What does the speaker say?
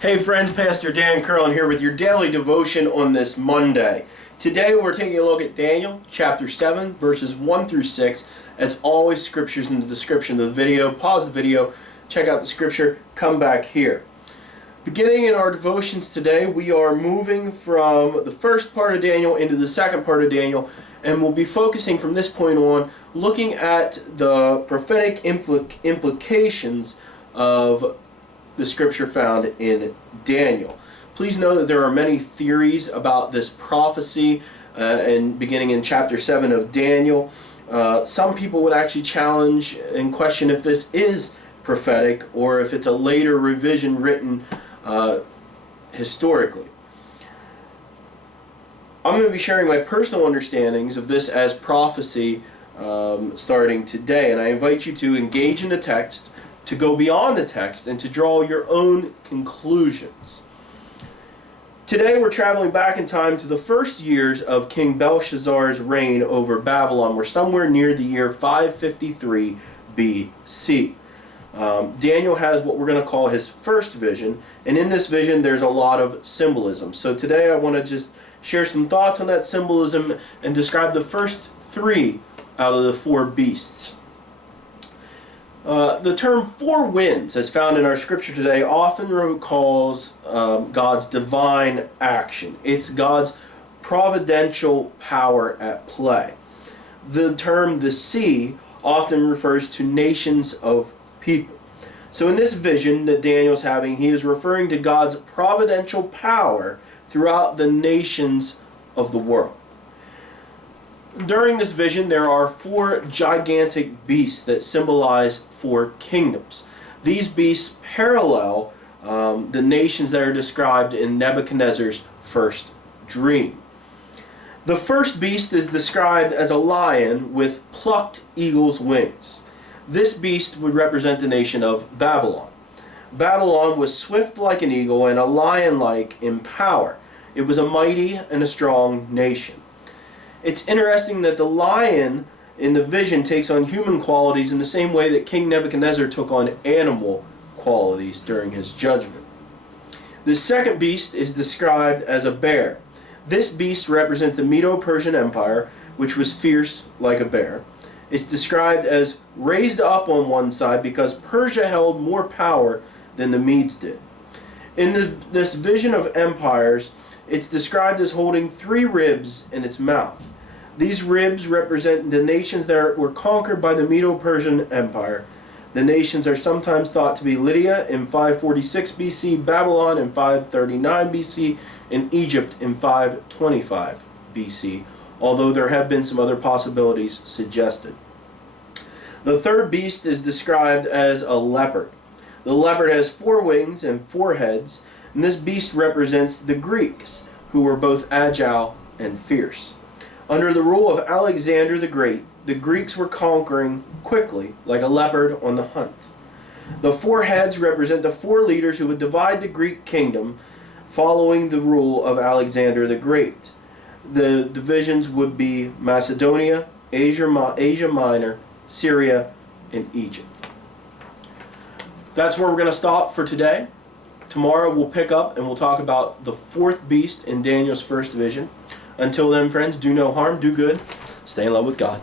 Hey friends, Pastor Dan Curlin here with your daily devotion on this Monday. Today we're taking a look at Daniel chapter 7 verses 1 through 6. As always, scriptures in the description of the video. Pause the video, check out the scripture, come back here. Beginning in our devotions today, we are moving from the first part of Daniel into the second part of Daniel, and we'll be focusing from this point on looking at the prophetic implications of the scripture found in Daniel. Please know that there are many theories about this prophecy and beginning in chapter 7 of Daniel. Some people would actually challenge and question if this is prophetic or if it's a later revision written historically. I'm going to be sharing my personal understandings of this as prophecy starting today, and I invite you to engage in the text, to go beyond the text, and to draw your own conclusions. Today we're traveling back in time to the first years of King Belshazzar's reign over Babylon. We're somewhere near the year 553 BC. Daniel has what we're going to call his first vision, and in this vision there's a lot of symbolism. So today I want to just share some thoughts on that symbolism and describe the first three out of the four beasts. The term four winds, as found in our scripture today, often recalls God's divine action. It's God's providential power at play. The term the sea often refers to nations of people. So in this vision that Daniel's having, he is referring to God's providential power throughout the nations of the world. During this vision, there are four gigantic beasts that symbolize four kingdoms. These beasts parallel the nations that are described in Nebuchadnezzar's first dream. The first beast is described as a lion with plucked eagle's wings. This beast would represent the nation of Babylon. Babylon was swift like an eagle and a lion-like in power. It was a mighty and a strong nation. It's interesting that the lion in the vision takes on human qualities in the same way that King Nebuchadnezzar took on animal qualities during his judgment. The second beast is described as a bear. This beast represents the Medo-Persian Empire, which was fierce like a bear. It's described as raised up on one side because Persia held more power than the Medes did. In this vision of empires, it's described as holding three ribs in its mouth. These ribs represent the nations that were conquered by the Medo-Persian Empire. The nations are sometimes thought to be Lydia in 546 BC, Babylon in 539 BC, and Egypt in 525 BC, although there have been some other possibilities suggested. The third beast is described as a leopard. The leopard has four wings and four heads, and this beast represents the Greeks, who were both agile and fierce. Under the rule of Alexander the Great, the Greeks were conquering quickly, like a leopard on the hunt. The four heads represent the four leaders who would divide the Greek kingdom following the rule of Alexander the Great. The divisions would be Macedonia, Asia Minor, Syria, and Egypt. That's where we're going to stop for today. Tomorrow we'll pick up and we'll talk about the fourth beast in Daniel's first vision. Until then, friends, do no harm, do good, stay in love with God.